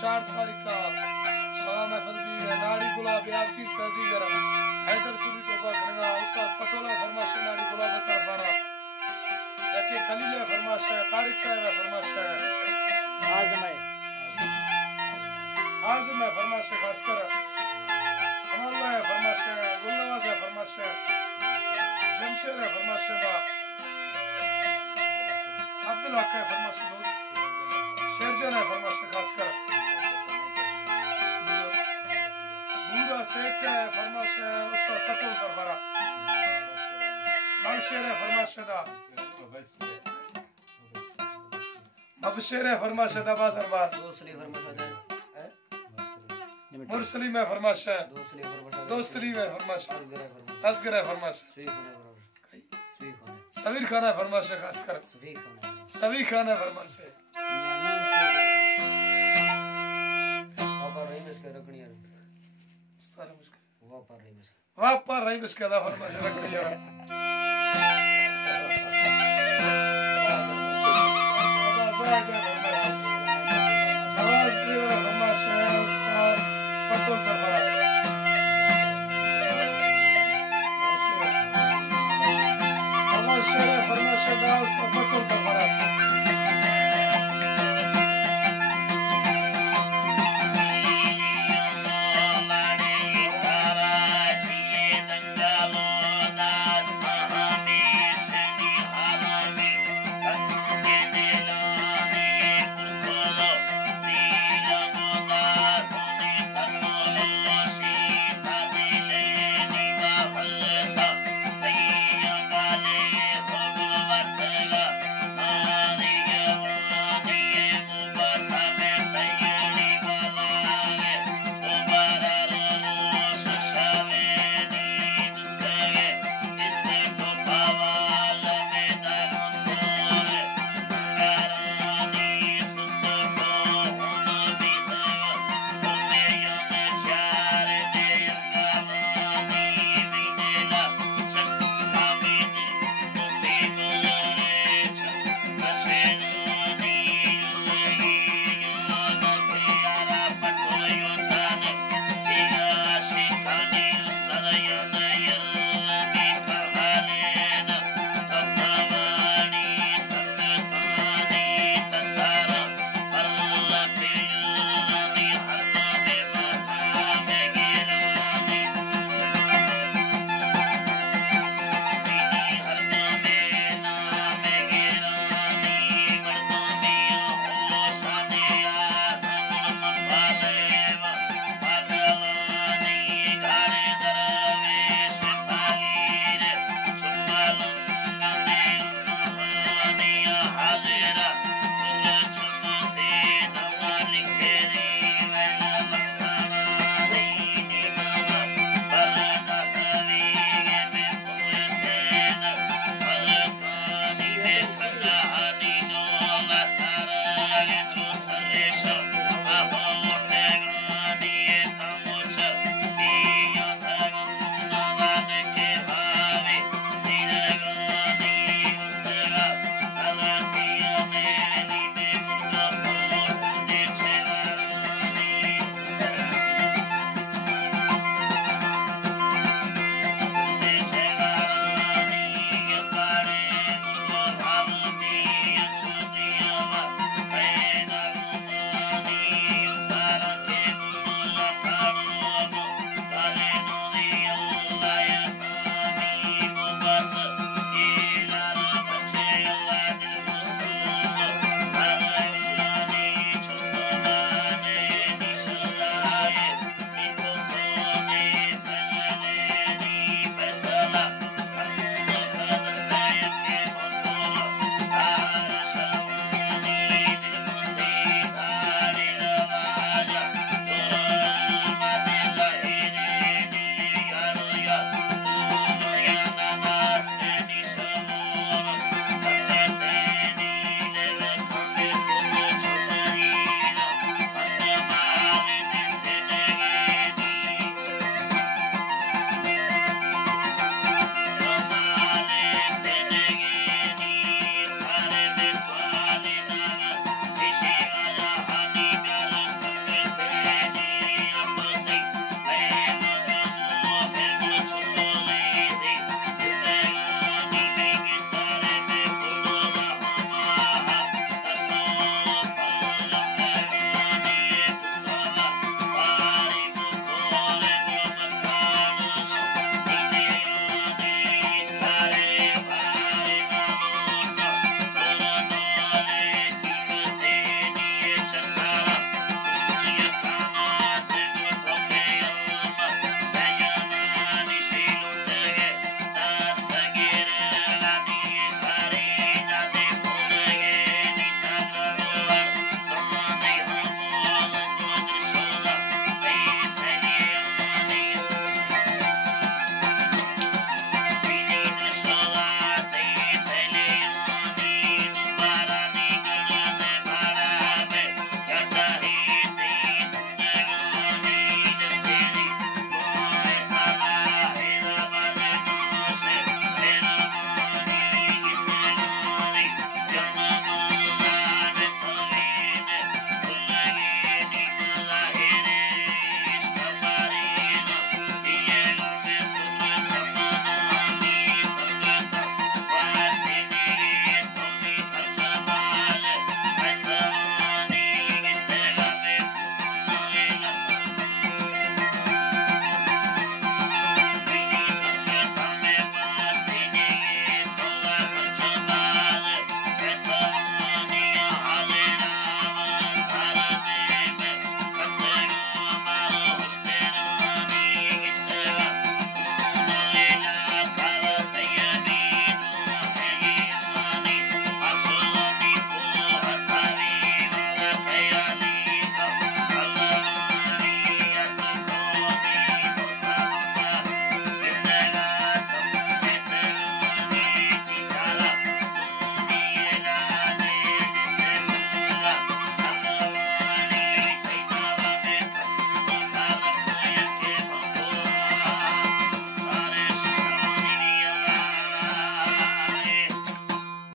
4 तारीख का शाम महफिल भी है नाड़ी गुलाब यासी सजीगर हैदर सुरी टोपा गंगा उस्ताद पटोला फरमाश नाड़ी गुलाब तरफाना याके खलील फरमाश है तारिक साहब फरमाश है आजम है फरमाश खासकर अमल्ला है फरमाश है गुलनवाज है फरमाश है जमशेद है फरमाश है अब्दुल हक है फरमाश दोस्त शेरजन है फरमाश खासकर बूढ़ा सेठ है फरमाश है उसका पटोल तरफाना मबशेर है फरमाश दा मबशेर है फरमाश दा बाज़रबाज मुरसली में फरमाश है दोस्तली में फरमाश असगर है फरमाश सवीर खान है फरमाश है खासकर सभी खान है फरमाश है वहाँ पर रही बिस्के दा फरमाश रख लिया फरमाश है उसका पटोल तरफाना फरमाश है उसका पटोल तरफाना